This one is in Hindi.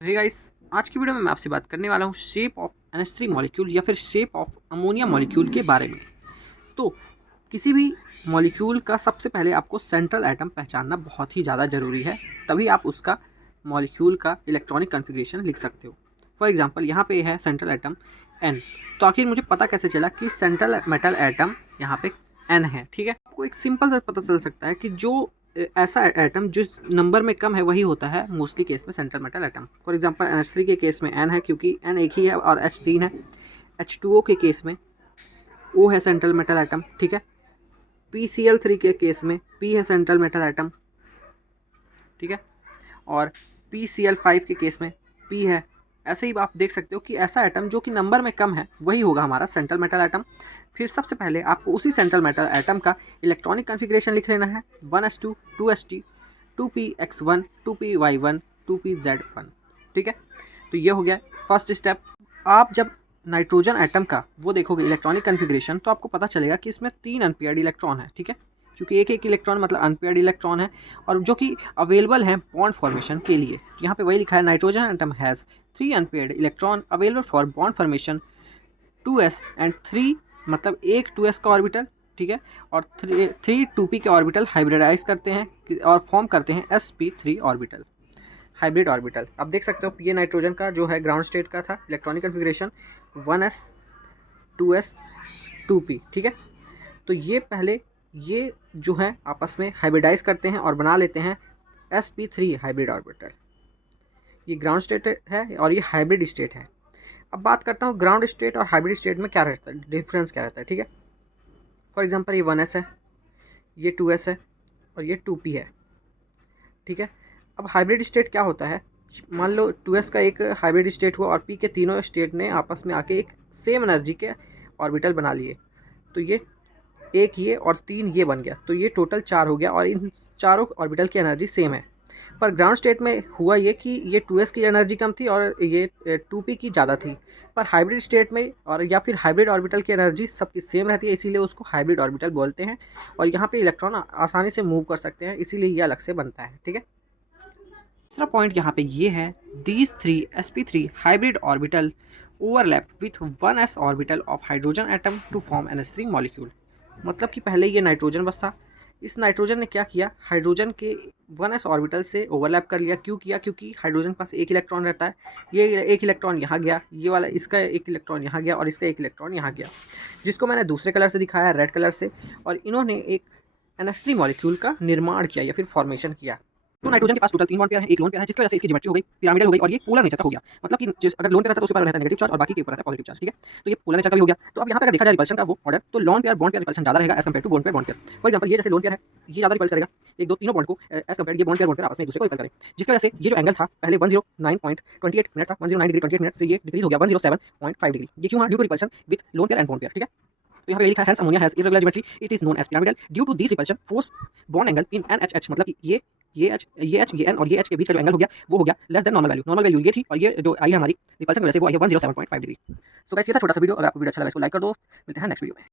हे गाइस, आज की वीडियो में मैं आपसे बात करने वाला हूँ शेप ऑफ NH3 मॉलिक्यूल या फिर शेप ऑफ अमोनिया मॉलिक्यूल के बारे में। तो किसी भी मॉलिक्यूल का सबसे पहले आपको सेंट्रल एटम पहचानना बहुत ही ज़्यादा ज़रूरी है, तभी आप उसका मॉलिक्यूल का इलेक्ट्रॉनिक कॉन्फ़िगरेशन लिख सकते हो। फॉर एग्जांपल यहाँ पे है सेंट्रल एटम N। तो आखिर मुझे पता कैसे चला कि सेंट्रल मेटल एटम यहाँ पे N है, ठीक है। आपको एक सिंपल सा पता चल सकता है कि जो ऐसा एटम जिस नंबर में कम है वही होता है मोस्टली केस में central metal atom. For example NH3 के केस में N है क्योंकि N एक ही है और H 3 है। H2O के केस में O है सेंट्रल मेटल एटम, ठीक है। PCl3 के केस में P है सेंट्रल मेटल एटम, ठीक है। और PCl5 के केस में P है। ऐसे ही आप देख सकते हो कि ऐसा एटम जो कि नंबर में कम है वही होगा हमारा सेंट्रल मेटल एटम। फिर सबसे पहले आपको उसी सेंट्रल मेटल एटम का इलेक्ट्रॉनिक कॉन्फ़िगरेशन लिख लेना है 1s2 2s2 2px1 2py1 2pz1, ठीक है। तो ये हो गया फर्स्ट स्टेप। आप जब नाइट्रोजन एटम का वो देखोगे इलेक्ट्रॉनिक कॉन्फ़िगरेशन तो आपको पता चलेगा कि इसमें 3 अनपेयर्ड इलेक्ट्रॉन है, ठीक है। क्योंकि एक एक इलेक्ट्रॉन मतलब अनपेयर्ड इलेक्ट्रॉन है और जो कि अवेलेबल हैं बॉन्ड फॉर्मेशन के लिए। यहाँ पे वही लिखा है nitrogen atom has 3 unpaired electron available for bond formation 2s and 3, मतलब एक 2s का ऑर्बिटल, ठीक है, और 3 2p के ऑर्बिटल हाइब्रिडाइज करते हैं और फॉर्म करते हैं sp3 ऑर्बिटल, हाइब्रिड ऑर्बिटल। आप देख सकते हो ये नाइट्रोजन का जो है ग्राउंड स्टेट का था electronic configuration 1s 2s 2p, ठीक है। तो ये पहले ये जो है आपस में हाइब्रिडाइज करते हैं और बना लेते हैं sp3 हाइब्रिड ऑर्बिटल। ये ग्राउंड स्टेट है और ये हाइब्रिड स्टेट है। अब बात करता हूँ ग्राउंड स्टेट और हाइब्रिड स्टेट में क्या रहता है, डिफरेंस क्या रहता है, ठीक है। फॉर एग्जांपल ये 1s है, ये 2s है और ये 2p है, ठीक है। अब हाइब्रिड स्टेट क्या होता है, मान लो 2s का एक हाइब्रिड स्टेट हुआ और p के तीनों स्टेट ने आपस में आके एक सेम एनर्जी के ऑर्बिटल बना लिए। तो ये एक ये और 3 ये बन गया, तो ये टोटल 4 हो गया और इन चारों ऑर्बिटल की एनर्जी सेम है। पर ग्राउंड स्टेट में हुआ ये कि ये 2s की एनर्जी कम थी और ये 2p की ज़्यादा थी। पर हाइब्रिड स्टेट में और या फिर हाइब्रिड ऑर्बिटल की एनर्जी सबकी सेम रहती है, इसीलिए उसको हाइब्रिड ऑर्बिटल बोलते हैं। और यहाँ पे इलेक्ट्रॉन आसानी से मूव कर सकते हैं, इसीलिए ये अलग से बनता है, ठीक है। तीसरा पॉइंट यहाँ पे ये है, these 3 sp3 hybrid orbital overlap with 1s orbital of hydrogen atom to form NH3 molecule. मतलब कि पहले ये नाइट्रोजन बस था, इस नाइट्रोजन ने क्या किया, हाइड्रोजन के 1s ऑर्बिटल से ओवरलैप कर लिया। क्यों किया, क्योंकि हाइड्रोजन के पास एक इलेक्ट्रॉन रहता है, ये एक इलेक्ट्रॉन यहाँ गया, ये वाला इसका एक इलेक्ट्रॉन यहाँ गया और इसका एक इलेक्ट्रॉन यहाँ गया, जिसको मैंने दूसरे कलर से दिखाया, रेड कलर से। और इन्होंने एक NH3 मॉलिक्यूल का निर्माण किया या फिर फॉर्मेशन किया। तो नाइट्रोजन के पास टोटल 3 बॉन्ड पेयर है, एक लोन पेयर है, जिसकी वजह से इसकी ज्योमेट्री हो गई पिरामिडल हो गई और ये पोलर नेचर का हो गया। मतलब कि जिस अगर लोन पेयर रहता है तो उसके ऊपर रहता है नेगेटिव चार्ज और बाकी के ऊपर रहता है पॉजिटिव चार्ज, ठीक है। तो ये पोलर नेचर का भी हो गया। तो अब यहाँ पे अगर देखा जाए रिपल्शन का वो ऑर्डर, तो lone pair bond pair repulsion ज़्यादा रहेगा as compared to bond pair. For example ये जैसे लोन पेयर है, ये ज़्यादा रिपल्स करेगा एक दो तीनों बॉन्ड को एज कम्पेयर ये बॉन्ड पेयर आपस में एक दूसरे को रिपल करें, जिसकी वजह से ये जो एंगल था पहले 109.28 मिनट था, 109 डिग्री 28 मिनट से ये डिक्रीज हो गया 107.5 डिग्री। ये क्यों हुआ, due to repulsion with lone pair and bond pair, ठीक है। तो यहाँ पे लिखा है hence ammonia has irregular geometry, it is known as pyramidal due to this repulsion force bond angle in NHH। मतलब कि ये H ये N और ये H के बीच का जो एंगल हो गया वो हो गया less than normal value. Normal value ये थी और ये जो आई है हमारी रिपल्शन की वजह से वो आई है 107.5 डिग्री। सो गाइस ये था छोटा सा वीडियो, अगर आपको वीडियो अच्छा लगा इसको लाइक कर दो। मिलते हैं नेक्स्ट वीडियो में।